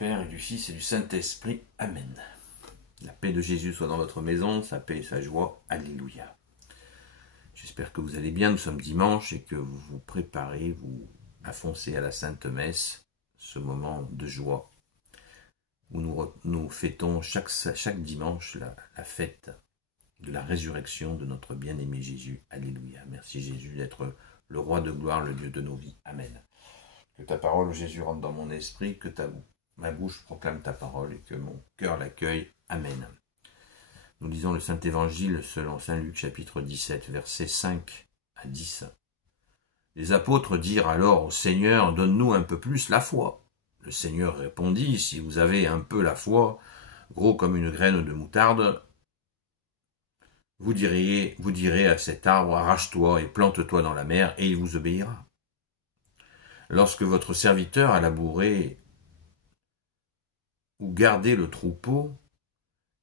Père et du Fils et du Saint-Esprit. Amen. La paix de Jésus soit dans votre maison, sa paix et sa joie. Alléluia. J'espère que vous allez bien, nous sommes dimanche et que vous vous préparez, vous affoncez à la Sainte Messe, ce moment de joie où nous fêtons chaque dimanche la fête de la résurrection de notre bien-aimé Jésus. Alléluia. Merci Jésus d'être le roi de gloire, le Dieu de nos vies. Amen. Que ta parole, Jésus, rentre dans mon esprit, que ma bouche proclame ta parole et que mon cœur l'accueille. Amen. Nous lisons le Saint-Évangile selon Saint Luc, chapitre 17, versets 5 à 10. Les apôtres dirent alors au Seigneur, donne-nous un peu plus la foi. Le Seigneur répondit, si vous avez un peu la foi, gros comme une graine de moutarde, vous direz à cet arbre, arrache-toi et plante-toi dans la mer, et il vous obéira. Lorsque votre serviteur a labouré ou gardé le troupeau,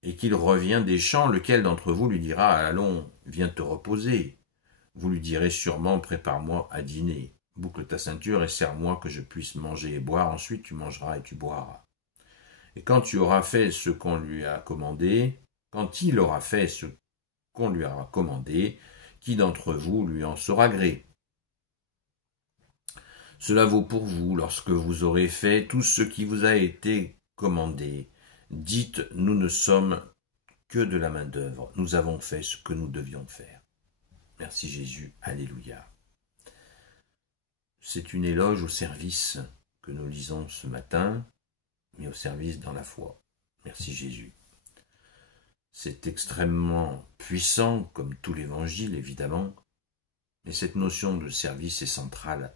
et qu'il revient des champs, lequel d'entre vous lui dira, allons, viens te reposer. Vous lui direz sûrement, prépare-moi à dîner, boucle ta ceinture et serre-moi que je puisse manger et boire, ensuite tu mangeras et tu boiras. Et quand tu auras fait ce qu'on lui a commandé, quand il aura fait ce qu'on lui aura commandé, qui d'entre vous lui en saura gré? Cela vaut pour vous lorsque vous aurez fait tout ce qui vous a été commandé. Dites, nous ne sommes que de la main-d'œuvre. Nous avons fait ce que nous devions faire. Merci Jésus. Alléluia. C'est une éloge au service que nous lisons ce matin, mais au service dans la foi. Merci Jésus. C'est extrêmement puissant, comme tout l'évangile évidemment, mais cette notion de service est centrale.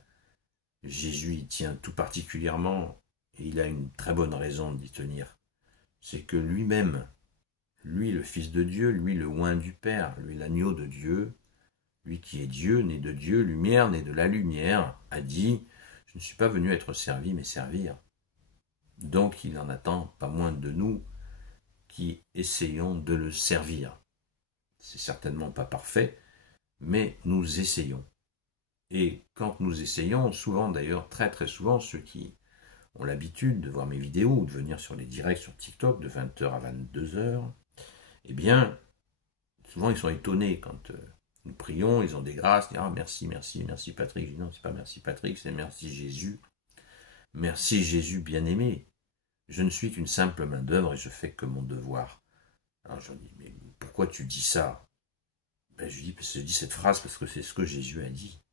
Jésus y tient tout particulièrement, et il a une très bonne raison d'y tenir. C'est que lui-même, lui le Fils de Dieu, lui le oint du Père, lui l'agneau de Dieu, lui qui est Dieu, né de Dieu, lumière, né de la lumière, a dit « Je ne suis pas venu être servi, mais servir ». Donc il en attend pas moins de nous qui essayons de le servir. C'est certainement pas parfait, mais nous essayons. Et quand nous essayons, souvent d'ailleurs, très très souvent, ceux qui ont l'habitude de voir mes vidéos ou de venir sur les directs sur TikTok de 20h à 22h, eh bien, souvent ils sont étonnés quand nous prions, ils ont des grâces, ils disent « Ah, merci, merci, merci Patrick ». Je dis « Non, c'est pas merci Patrick, c'est merci Jésus. Merci Jésus bien-aimé. Je ne suis qu'une simple main-d'œuvre et je fais que mon devoir. » Alors je dis « Mais pourquoi tu dis ça ?» Je dis cette phrase parce que c'est ce que Jésus a dit.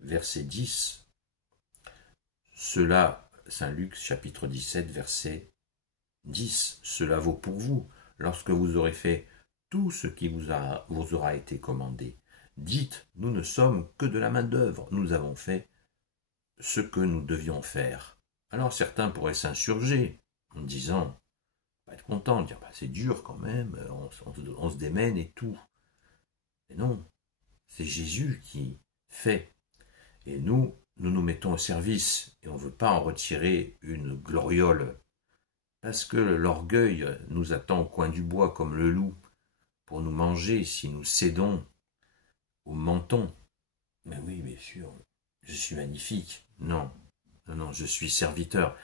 Verset 10. Cela, Saint Luc, chapitre 17, verset 10. Cela vaut pour vous, lorsque vous aurez fait tout ce qui vous aura été commandé. Dites, nous ne sommes que de la main-d'œuvre, nous avons fait ce que nous devions faire. Alors certains pourraient s'insurger en disant, pas être content, dire c'est dur quand même, on se démène et tout. Mais non, c'est Jésus qui fait. Et nous nous mettons au service et on ne veut pas en retirer une gloriole. Parce que l'orgueil nous attend au coin du bois comme le loup pour nous manger si nous cédons au menton. Mais oui, bien sûr, je suis magnifique. Non, non, je suis serviteur.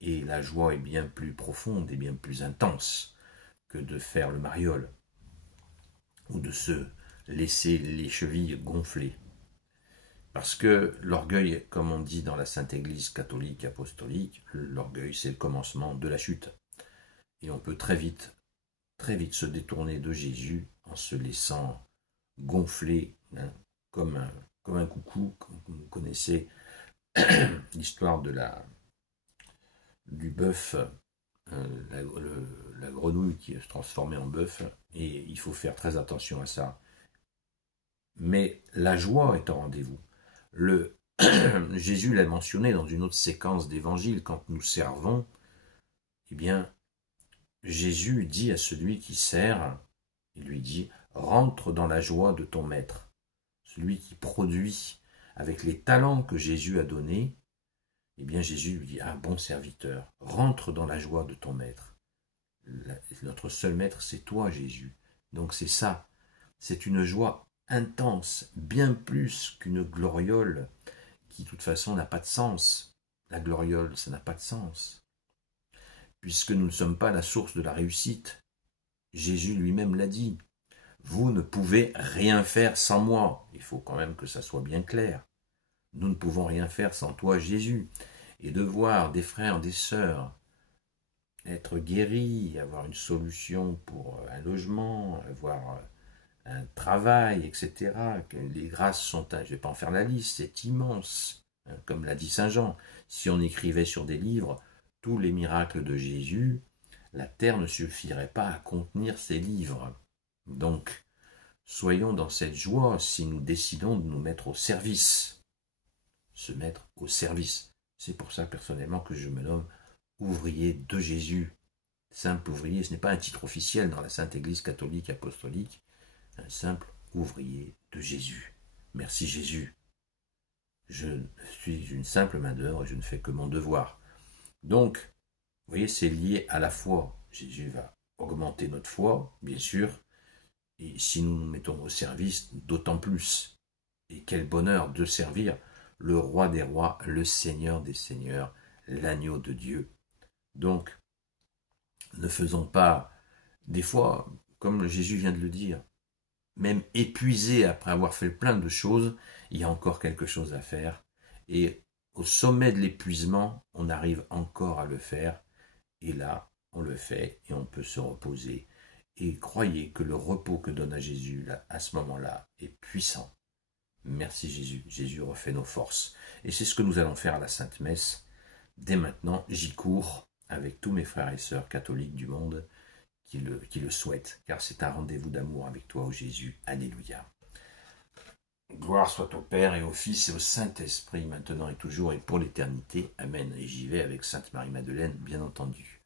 Et la joie est bien plus profonde et bien plus intense que de faire le mariole ou de se laisser les chevilles gonfler. Parce que l'orgueil, comme on dit dans la Sainte Église catholique apostolique, l'orgueil c'est le commencement de la chute. Et on peut très vite se détourner de Jésus en se laissant gonfler comme un coucou, comme vous connaissez l'histoire du bœuf, la grenouille qui se transformait en bœuf, et il faut faire très attention à ça. Mais la joie est au rendez-vous. Jésus l'a mentionné dans une autre séquence d'évangile, quand nous servons, eh bien, Jésus dit à celui qui sert, il lui dit, rentre dans la joie de ton maître. Celui qui produit avec les talents que Jésus a donnés, eh bien Jésus lui dit, ah bon serviteur, rentre dans la joie de ton maître. Notre seul maître, c'est toi Jésus. Donc c'est ça, c'est une joie intense, bien plus qu'une gloriole qui de toute façon n'a pas de sens. La gloriole, ça n'a pas de sens. puisque nous ne sommes pas la source de la réussite. Jésus lui-même l'a dit. Vous ne pouvez rien faire sans moi. Il faut quand même que ça soit bien clair. Nous ne pouvons rien faire sans toi, Jésus. Et de voir des frères, des sœurs être guéris, avoir une solution pour un logement, avoir un travail, etc. Que les grâces sont, je ne vais pas en faire la liste, c'est immense. Comme l'a dit Saint Jean, si on écrivait sur des livres tous les miracles de Jésus, la terre ne suffirait pas à contenir ces livres. Donc, soyons dans cette joie si nous décidons de nous mettre au service. Se mettre au service. C'est pour ça personnellement que je me nomme ouvrier de Jésus. Simple ouvrier, ce n'est pas un titre officiel dans la Sainte Église catholique apostolique. Un simple ouvrier de Jésus. Merci Jésus. Je suis une simple main d'œuvre et je ne fais que mon devoir. Donc, vous voyez, c'est lié à la foi. Jésus va augmenter notre foi, bien sûr, et si nous nous mettons au service, d'autant plus. Et quel bonheur de servir le roi des rois, le Seigneur des seigneurs, l'agneau de Dieu. Donc, ne faisons pas, des fois, comme Jésus vient de le dire, même épuisé après avoir fait plein de choses, il y a encore quelque chose à faire. Et au sommet de l'épuisement, on arrive encore à le faire. Et là, on le fait et on peut se reposer. Et croyez que le repos que donne à Jésus, là, à ce moment-là, est puissant. Merci Jésus. Jésus refait nos forces. Et c'est ce que nous allons faire à la Sainte Messe. Dès maintenant, j'y cours avec tous mes frères et sœurs catholiques du monde qui le souhaitent, car c'est un rendez-vous d'amour avec toi, ô Jésus. Alléluia. Gloire soit au Père et au Fils et au Saint-Esprit, maintenant et toujours et pour l'éternité. Amen. Et j'y vais avec Sainte Marie-Madeleine, bien entendu.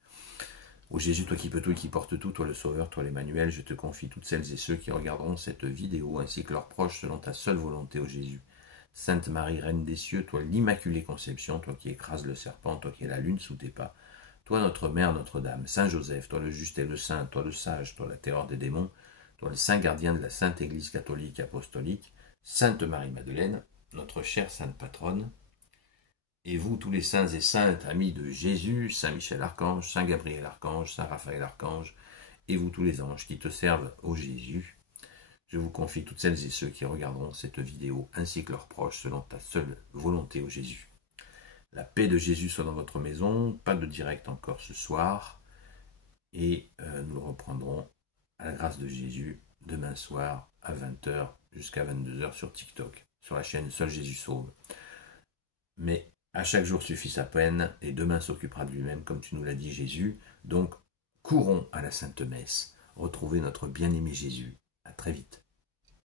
Ô Jésus, toi qui peux tout et qui portes tout, toi le Sauveur, toi l'Emmanuel, je te confie toutes celles et ceux qui regarderont cette vidéo, ainsi que leurs proches, selon ta seule volonté, ô Jésus. Sainte Marie, Reine des cieux, toi l'Immaculée Conception, toi qui écrases le serpent, toi qui es la lune sous tes pas, toi notre Mère, Notre-Dame, Saint Joseph, toi le juste et le saint, toi le sage, toi la terreur des démons, toi le saint gardien de la Sainte Église catholique apostolique, Sainte Marie-Madeleine, notre chère Sainte Patronne, et vous, tous les saints et saintes, amis de Jésus, Saint Michel Archange, Saint Gabriel Archange, Saint Raphaël Archange, et vous tous les anges qui te servent, ô Jésus, je vous confie toutes celles et ceux qui regarderont cette vidéo, ainsi que leurs proches, selon ta seule volonté, ô Jésus. La paix de Jésus soit dans votre maison, pas de direct encore ce soir, et nous le reprendrons à la grâce de Jésus demain soir à 20h jusqu'à 22h sur TikTok, sur la chaîne Seul Jésus Sauve. Mais à chaque jour suffit sa peine, et demain s'occupera de lui-même, comme tu nous l'as dit Jésus. Donc, courons à la Sainte Messe, retrouver notre bien-aimé Jésus. À très vite.